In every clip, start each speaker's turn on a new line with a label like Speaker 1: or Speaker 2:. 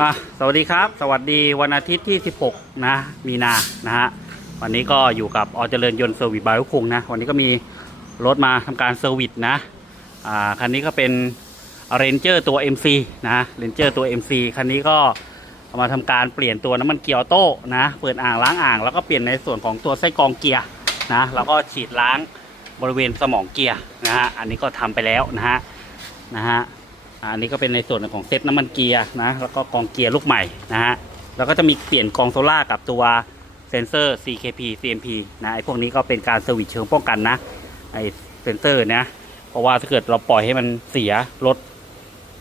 Speaker 1: อะสวัสดีครับ สวัสดีวันอาทิตย์ที่ 16 นะ มีนา นะฮะ วันนี้ก็อยู่กับอเจริญยนต์เซอร์วิสบายลูกคุงนะ วันนี้ก็มีรถมาทำการเซอร์วิสนะ อ่า คันนี้ก็เป็นเรนเจอร์ตัว MC นะเรนเจอร์ตัว MC คันนี้ก็เอามาทำการเปลี่ยนตัวน้ำมันเกียร์ออโต้นะ เปิดอ่างล้างอ่าง แล้วก็เปลี่ยนในส่วนของตัวไส้กรองเกียร์นะ แล้วก็ฉีดล้างบริเวณสมองเกียร์นะฮะ อันนี้ก็ทำไปแล้วนะฮะ นะฮะ อันนี้ก็เป็นในส่วนของเซตน้ำมันเกียร์นะ แล้วก็กองเกียร์ลูกใหม่นะฮะ แล้วก็จะมีเปลี่ยนกองโซล่ากับตัวเซนเซอร์ CKP CMP นะไอ้พวกนี้ก็เป็นการเซอร์วิสเชิงป้องกันนะ ไอ้เซนเซอร์นะ เพราะว่าถ้าเกิดเราปล่อยให้มันเสียรถ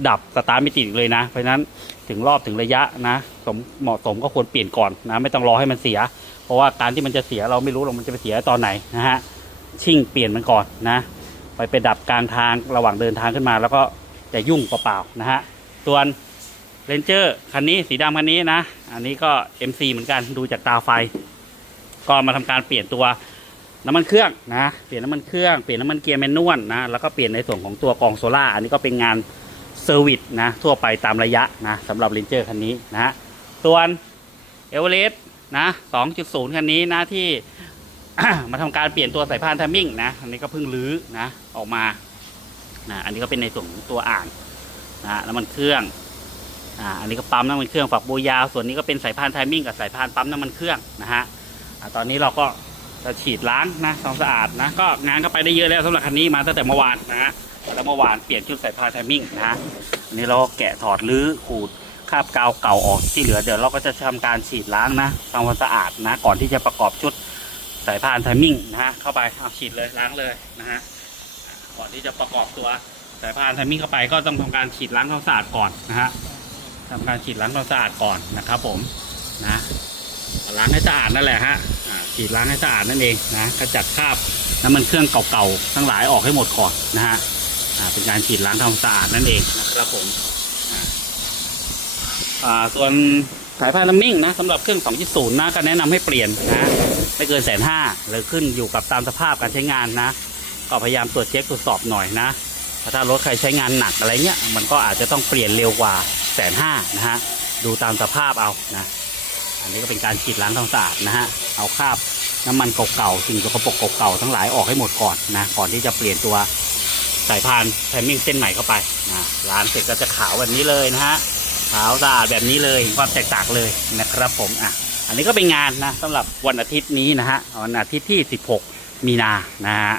Speaker 1: ดับสตาร์ทไม่ติดเลยนะ เพราะฉะนั้นถึงรอบถึงระยะนะสมเหมาะสมก็ควรเปลี่ยนก่อนนะ ไม่ต้องรอให้มันเสีย เพราะว่าการที่มันจะเสียเราไม่รู้หรอกมันจะไปเสียตอนไหนนะฮะชิ่งเปลี่ยนมันก่อนนะ ไปไปดับกลางทางระหว่างเดินทางขึ้นมาแล้วก็ จะยุ่งเปล่าๆนะฮะส่วนเรนเจอร์คันนี้สีดำคันนี้นะ อันนี้ก็ MC เหมือนกันดูจากตาไฟ ก็มาทำการเปลี่ยนตัวน้ำมันเครื่องนะเปลี่ยนน้ำมันเครื่องเปลี่ยนน้ำมันเกียร์แมนนวลนะแล้วก็เปลี่ยนในส่วนของตัวกองโซล่าอันนี้ก็เป็นงานเซอร์วิสนะทั่วไปตามระยะนะสำหรับเรนเจอร์คันนี้นะฮะส่วนเอเวอเรสต์นะ 2.0 คันนี้นะที่มาทำการเปลี่ยนตัวสายพานทัมมิ่งนะอันนี้ก็เพิ่งรื้อนะออกมา นะอันนี้ก็เป็นในส่วนของตัวอ่างนะน้ำมันเครื่องอ่าอันนี้ก็ปั๊มน้ำมันเครื่องฝักบัวยาว ส่วนนี้ก็เป็นสายพานไทมิ่งกับสายพานปั๊มน้ำมันเครื่องนะฮะอ่าตอนนี้เราก็จะฉีดล้างนะทำสะอาดนะก็งานก็ไปได้เยอะแล้วสำหรับคันนี้มาตั้งแต่เมื่อวานนะฮะแล้วเมื่อวานเปลี่ยนชุดสายพานไทมิ่งนะฮะอันนี้เราก็แกะถอดรื้อขูดคราบกาวเก่าออกที่เหลือเดี๋ยวเราก็จะทำการฉีดล้างนะทำความสะอาดนะ ก่อนที่จะประกอบชุดสายพานไทมิ่งนะฮะเข้าไปเอาฉีดเลยล้างเลยนะฮะ ก่อนที่จะประกอบตัวสายพานไทมิ่งเข้าไปก็ต้องทำการฉีดล้างความสะอาดก่อนนะฮะทำการฉีดล้างความสะอาดก่อนนะครับผมนะล้างให้สะอาดนั่นแหละฮะฉีดล้างให้สะอาดนั่นเองนะขจัดคราบน้ำมันเครื่องเก่าๆทั้งหลายออกให้หมดก่อนนะฮะเป็นการฉีดล้างทำความสะอาดนั่นเองนะครับผมส่วนสายพานน้ำมิ่งนะสำหรับเครื่อง2.0นะก็แนะนำให้เปลี่ยนนะไม่เกินแสนห้าหรือขึ้นอยู่กับตามสภาพการใช้งานนะ ก็พยายามตรวจเช็คตรวจสอบหน่อยนะถ้ารถใครใช้งานหนักอะไรเงี้ยมันก็อาจจะต้องเปลี่ยนเร็วกว่าแสนห้านะฮะดูตามสภาพเอานะอันนี้ก็เป็นการฉีดล้างทำสะอาดนะฮะเอาคราบน้ำมันเก่าๆสิ่งสกปรกเก่าๆทั้งหลายออกให้หมดก่อนนะก่อนที่จะเปลี่ยนตัวสายพานแทมมิ่งเส้นใหม่เข้าไปนะล้างเสร็จก็จะขาวแบบนี้เลยนะฮะขาวสะอาดแบบนี้เลยความแตกต่างเลยนะครับผมอะอันนี้ก็เป็นงานนะสำหรับวันอาทิตย์นี้นะฮะวันอาทิตย์ที่ 16 มีนานะฮะ